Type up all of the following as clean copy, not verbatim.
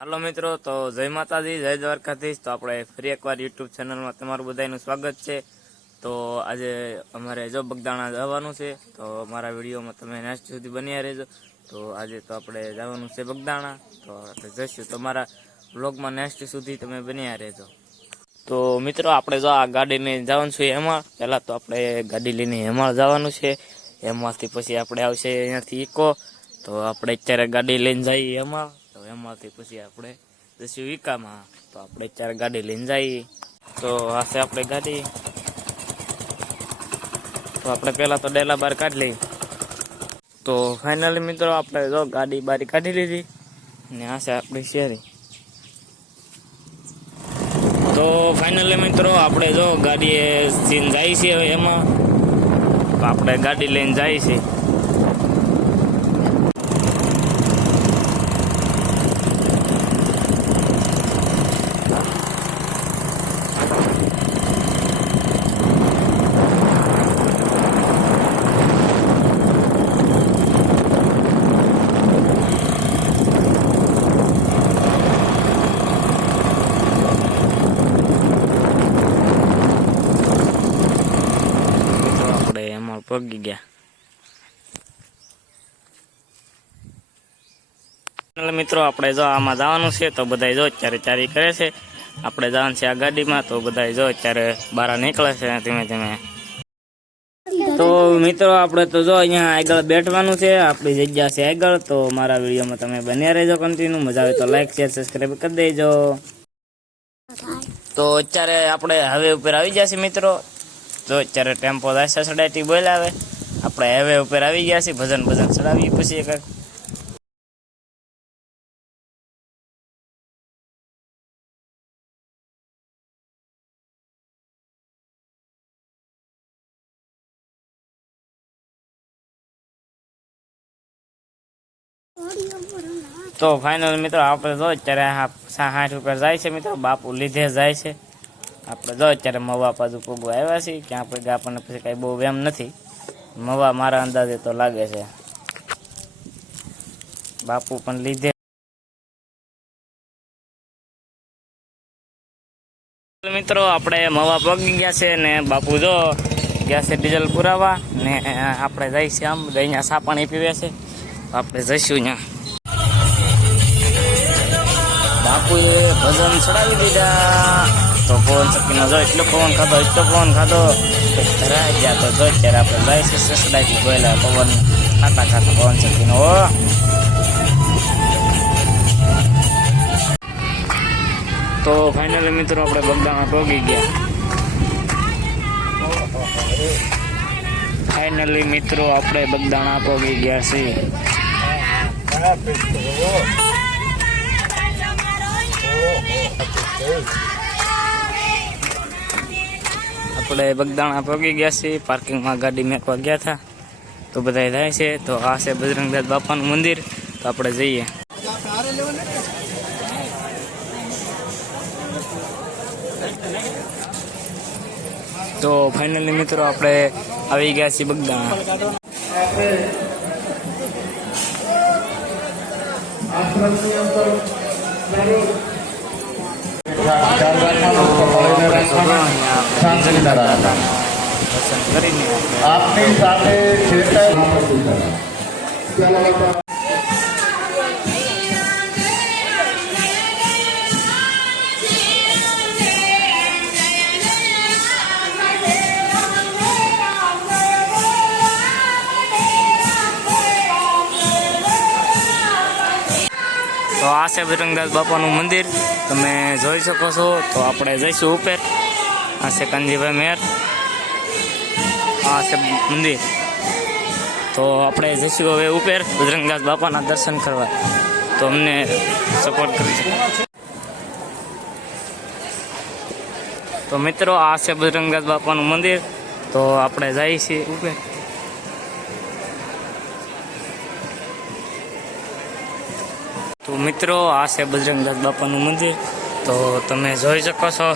Hello मित्रों, तो जय माताजी, जय द्वारकाधीश। तो આપણે ફરી એકવાર યુટ્યુબ ચેનલમાં તમારું બધાનું સ્વાગત છે। તો આજે અમારે જો બગદાણા જવાનું છે, તો મારા વિડીયોમાં તમે નેક્સ્ટ સુધી બન્યા રહેજો। તો આજે તો આપણે જવાનું છે બગદાણા, તો આપણે જઈશું, તો મારા વ્લોગમાં નેક્સ્ટ સુધી તમે બન્યા રહેજો। તો મિત્રો આપણે જો આ ગાડીને જવાનું છે એમાં, પહેલાં તો આપણે ગાડી લઈને એમાં જવાનું છે, એમાંથી પછી આપણે આવશે અહીંયાથી ઇકો। તો આપણે અત્યારે ગાડી લઈને જઈએ એમાં, તો એમાંથી પછી આપણે જઈશું વિકામાં। તો આપણે અત્યારે ગાડી લઈને જઈએ, તો આ છે આપણે ગાડી। તો આપણે પહેલાં તો ડેલા બાર કાઢી લઈએ। તો ફાઇનલી મિત્રો આપણે જો ગાડી બારી કાઢી લીધી ને આ છે આપણી શેરી। તો ફાઇનલી મિત્રો આપણે જો ગાડીએ સીન જાય છે હવે એમાં, તો આપણે ગાડી લઈને જાય છે। પગી ગયા મિત્રો। આપણે જો આમાં જવાનું છે, તો બધા જો અત્યારે ચારી કરે છે। આપણે જવાનું છે આ ગાડીમાં, તો બધા જો અત્યારે બહાર નીકળે છે ધીમે ધીમે। તો મિત્રો આપણે તો જો અહીંયા આગળ બેઠવાનું છે, આપણી જગ્યા છે આગળ। તો મારા વિડીયોમાં તમે બન્યા રહેજો કન્ટિન્યુ, મજા આવે તો લાઈક શેર સબસ્ક્રાઈબ કરી દેજો। તો અત્યારે આપણે હાઈવે ઉપર આવી ગયા છે મિત્રો। તો અત્યારે ટેમ્પો જાય સડાટી બોલાવે, આપણે હાઈવે ઉપર આવી ગયા છીએ, ભજન ચડાવીએ પછી એક તો ફાઇનલ મિત્રો આપણે જો અત્યારે 60 ઉપર જાય છે મિત્રો, બાપુ લીધે જાય છે। આપણે જો અત્યારે મવા બાજુ પૂગવા આવ્યા છીએ, ક્યાં આપણે આપણને પછી કાંઈ બહુ એમ નથી, મવા મારા અંદાજે તો લાગે છે, બાપુ પણ લીધે। મિત્રો આપણે મવા પગી ગયા છે ને બાપુ જો ગયા છે ડીઝલ પુરાવા ને આપણે જઈશું આમ, અહીંયા સા પાણી પીવે છે, આપણે જઈશું અહીંયા। બાપુએ ભજન ચડાવી દીધા, તો પવન ચક્કીનો જો એટલો પવન ખાધો ધરાઈ ગયા। તો જો અત્યારે આપણે જઈશું સસડાથી ગયેલા પવન ખાતા પવન ચક્કીનો। તો ફાઇનલી મિત્રો આપણે બગદાણા પહોંચી ગયા। ફાઇનલી મિત્રો આપણે બગદાણા પહોંચી ગયા છીએ। આપણે બગદાણા પહોંચી ગયા છીએ, પાર્કિંગમાં ગાડી મેકવા ગયા હતા, તો બધા જાય છે। તો આ છે બજરંગદાસ બાપાનું મંદિર, તો આપણે જઈએ। તો ફાઇનલી મિત્રો આપણે આવી ગયા છીએ બગદાણા। દર્શન કરીને આપની સાથે તો આ છે બજરંગદાસ બાપાનું મંદિર, તમે જોઈ શકો છો। તો આપણે જઈશું ઉપર, આ છે કાનજીભાઈ મેર, આ છે મંદિર। તો આપણે જઈશું હવે ઉપર બજરંગદાસ બાપાના દર્શન કરવા, તો અમને સપોર્ટ કરજો। તો મિત્રો આ છે બજરંગદાસ બાપાનું મંદિર, તો આપણે જઈએ છીએ ઉપર। તો મિત્રો આ છે બજરંગદાસ બાપાનું મંદિર, તો તમે જોઈ શકો છો।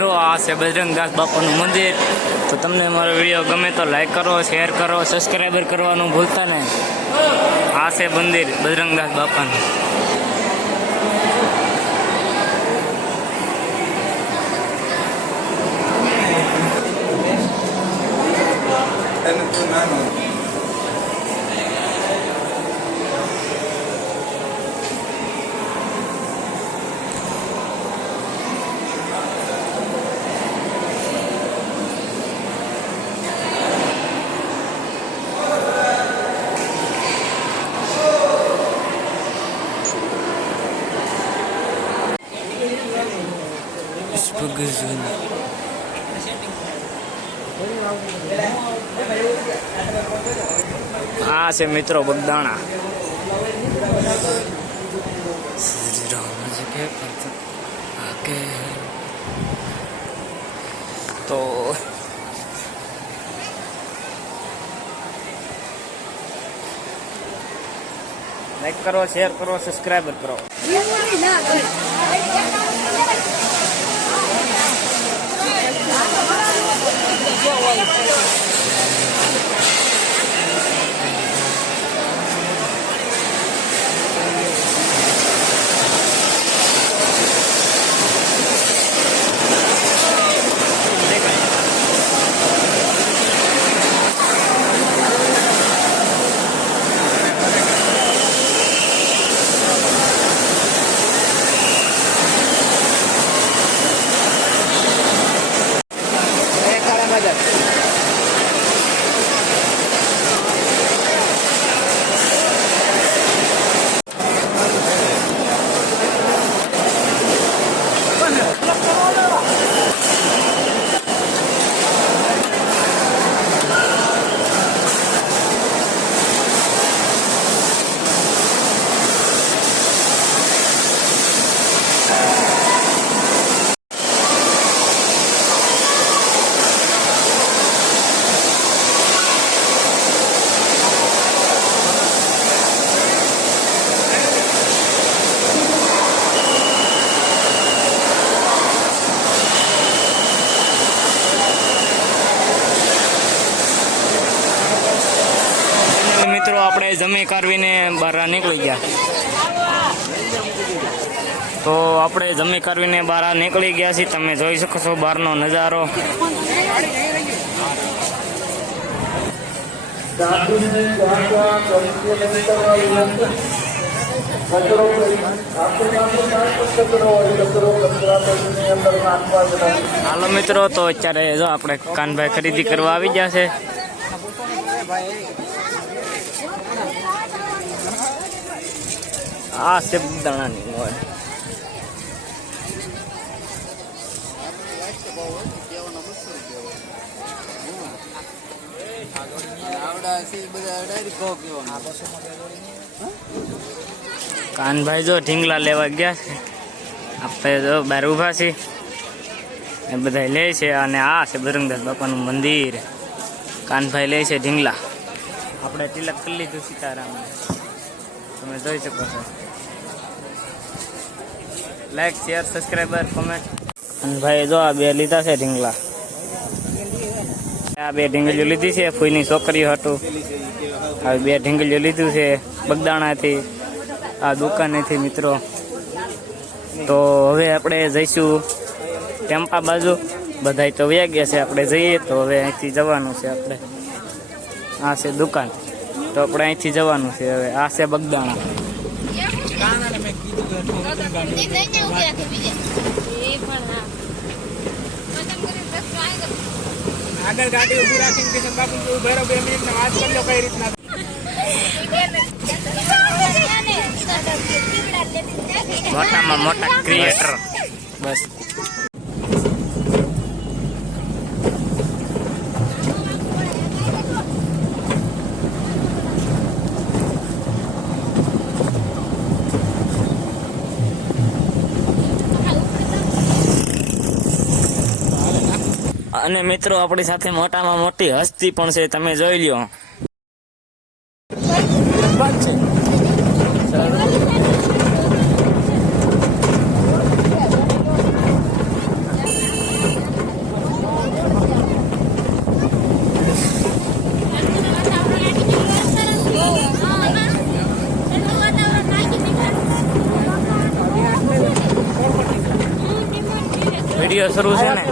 મિત્રો, આ છે બજરંગદાસ બાપાનું મંદિર. તો તમને મારો વિડીયો ગમે તો લાઈક કરો, શેર કરો, સબસ્ક્રાઈબર કરવાનું ભૂલતા નહીં. આ છે મંદિર બજરંગદાસ બાપાનું. આ છે મિત્રો બગદાણા. તો લાઈક કરો, શેર કરો, સબસ્ક્રાઈબર કરો. મિત્રો, આપણે જમી કરવીને બહાર નીકળી ગયા. તો આપણે જમી કરવીને બહાર નીકળી ગયા છીએ. તમે જોઈ શકો છો બહારનો નજારો. હાલો મિત્રો, તો અત્યારે જો આપણે કાનભાઈ ખરીદી કરવા આવી ગયા છે. આ છે બગદાણાની મોજ. કાનભાઈ જો ઢીંગલા લેવા ગયા છે. આપણે જો બહાર ઉભા છીએ, એ બધા લે છે. અને આ છે બજરંગદાસ બાપાનું મંદિર. કાનભાઈ લે છે ઢીંગલા. આપણે તિલક કરી લીધું સીતારામ. તમે જોઈ શકો છો. Like, share, subscriber, comment. અને ભાઈ જો આ બે લીધા છે ઢીંગલા. આ બે ઢીંગલીઓ લીધી છે ફૂઈની છોકરીઓ હતું. આ બે ઢીંગલીઓ લીધું છે બગદાણાથી, આ દુકાનેથી મિત્રો. તો હવે આપણે જઈશું ટેમ્પા બાજુ. બધાય તો વ્યા ગયા છે, આપણે જઈએ. તો હવે અહીંથી જવાનું છે આપણે. આ છે દુકાન, તો આપણે અહીંથી જવાનું છે હવે. આ છે બગદાણા. આગળ ગાડી ઉભી રાખીને કિશન બાપુ ઉભા રહો, 2 મિનિટ વાત કરી લો કઈ રીતના. મોટામાં મોટા ક્રિએટર. બસ અને મિત્રો, આપણી સાથે મોટામાં મોટી હસ્તી પણ છે. તમે જોઈ લ્યો. વિડીયો શરૂ છે ને.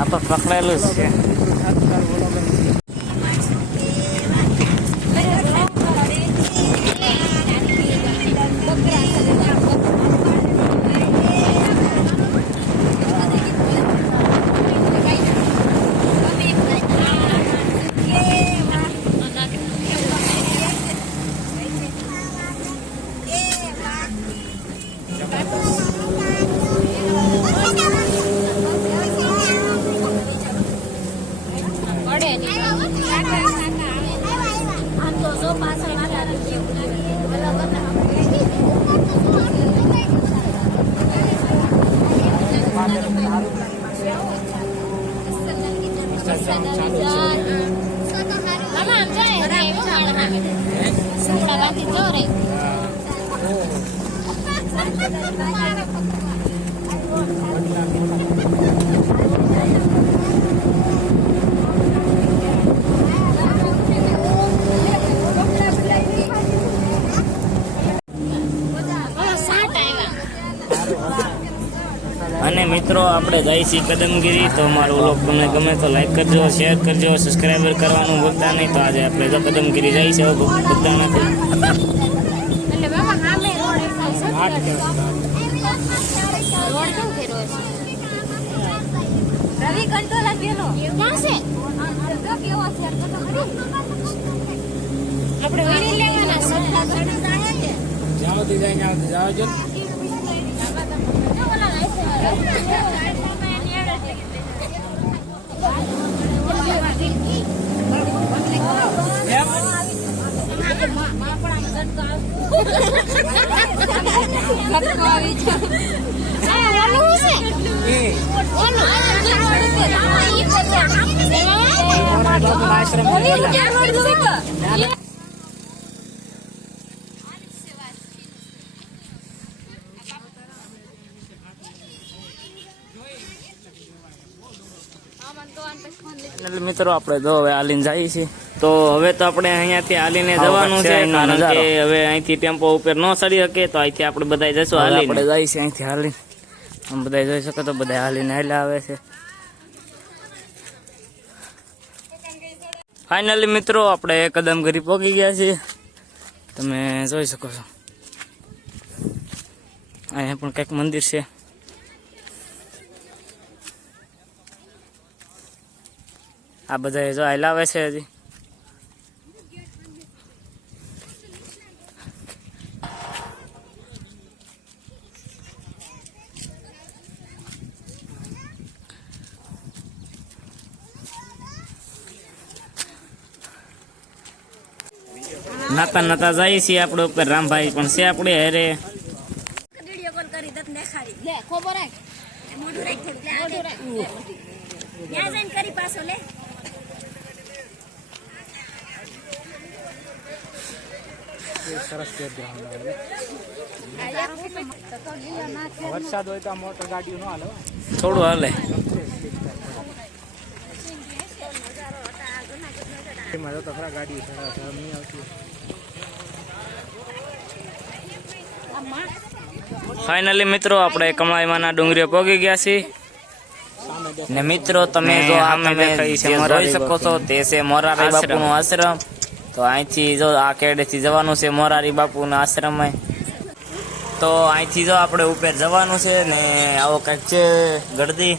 આ તો પકડેલું જ છે. અને મિત્રો આપણે જઈ છીએ કદમગીરી. તો અમારો વ્લોગ તમને ગમે તો લાઈક કરજો, શેર કરજો, સબસ્ક્રાઈબર કરવાનું ભૂલતા નહીં. તો આજે આપણે તો કદમગીરી જઈ છે બગદાણાથી. એટલે મિત્રો આપણે જો હવે હાલીને જઈએ છીએ. તો હવે તો આપણે અહીંયાથી હાલીને જવાનું છે, કારણ કે હવે અહીંથી ટેમ્પો ઉપર ન ચડી શકે. તો અહીંથી આપણે બધા જઈશું હાલીને. આપણે જઈએ છીએ અહીંથી હાલીને. આમ બધા જોઈ શકો તો બધા હાલીને હાલ્યા આવે છે. ફાઇનલી મિત્રો આપણે કદમ ઘરી પહોંચી ગયા છીએ, તમે જોઈ શકો છો. અહીંયા પણ કંઈક મંદિર છે. આ બધા જો હલાવે છે હજી. નાતા નાતા જાય છે આપણે ઉપર. રામભાઈ પણ છે આપણે હેરે. વિડિયો કોલ કરી દત દેખાડી લે ખબર હે મોઢું રાખ થોડું લે મોઢું રાખ ન્યા જઈને કરી પાછો લે વરસાદ હોય તો આ મોટર ગાડીઓ ન હાલે. થોડું હાલે. એમાં જો તો ખરા ગાડીઓ શરમ નહીં આવતી. ફાઇનલી મિત્રો આપણે કમળાઈમાંના ડુંગરીએ પહોંચી ગયા છીએ. ને મિત્રો તમે જો સામે જોઈ શકો છો તે છે મોરારી બાપુનો આશ્રમ. તો અહીંથી જો આ કેડેથી જવાનું છે મોરારી બાપુના આશ્રમમાં. તો અહીંથી જો આપણે ઉપર જવાનું છે ને આવો કંઈક છે ગળદી.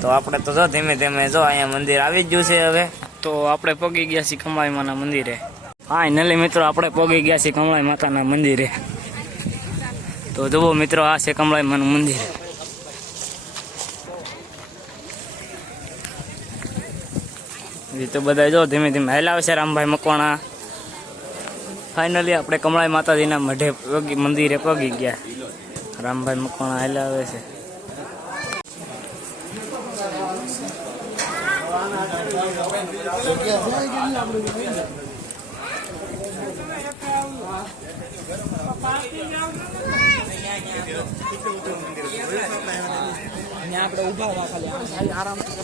તો આપણે તો જો ધીમે ધીમે જો અહીંયા મંદિર આવી જ ગયું છે હવે. તો આપણે પહોંચી ગયા છીએ કમળાઈ માના મંદિરે. ફાઇનલી મિત્રો આપણે પહોંચી ગયા છીએ કમળાઈ માતાના મંદિરે. તો જુઓ મિત્રો આ છે કમળાઈ માનું મંદિર. તો બધા જો ધીમે ધીમે હેલાવે છે રામભાઈ મકવાણા. ફાઇનલી આપણે કમળાઈ માતાજીના મઢે મંદિરે પગી ગયા. રામભાઈ મકવાણા હેલાવે છે.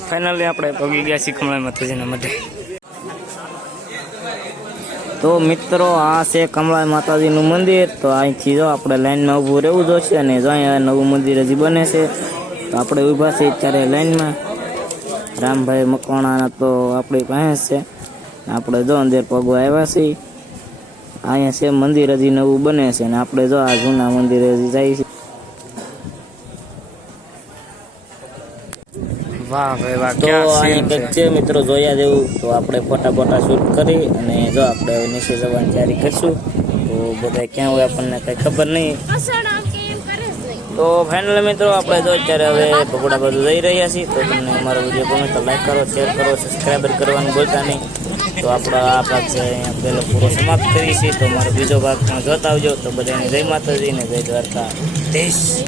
ફાઇનલી આપણે પગી ગયા છીએ કમળાઈ માતાજીના મઢે. તો મિત્રો આ છે કમળાઈ માતાજીનું મંદિર. તો અહીંથી જો આપણે લાઈનમાં ઊભું રહેવું જોશે. અને જો અહીંયા નવું મંદિર હજી બને છે તો આપણે ઊભા છીએ અત્યારે લાઈનમાં. રામભાઈ મકવાણાના તો આપણી પાસે છે. આપણે જો અંદર પગવા આવ્યા છીએ. અહીંયા છે મંદિર હજી નવું બને છે ને આપણે જો આ જૂના મંદિરે હજી જાય છે. વાહ ભાઈ વાહ. તો અહીં કંઈક છે મિત્રો જોયા જેવું. તો આપણે ફોટા શૂટ કરી અને જો આપણે નીચે જવાની તૈયારી કરીશું. તો બધા ક્યાં હોય આપણને કઈ ખબર નહીં. તો ફાઇનલ મિત્રો આપણે જો અત્યારે હવે પકોડા બાજુ જઈ રહ્યા છીએ. તો તમને અમારો વિડીયો ગમે તો લાઈક કરો, શેર કરો, સબસ્ક્રાઈબર કરવાનું ભૂલતા નહીં. તો આપણો આ ભાગ છે અહીંયા પહેલો પૂરો સમાપ્ત કરીએ છીએ. તો મારો બીજો ભાગ પણ જોતા આવજો. તો બધાને જય માતાજી ને જય દ્વારકા દેશ.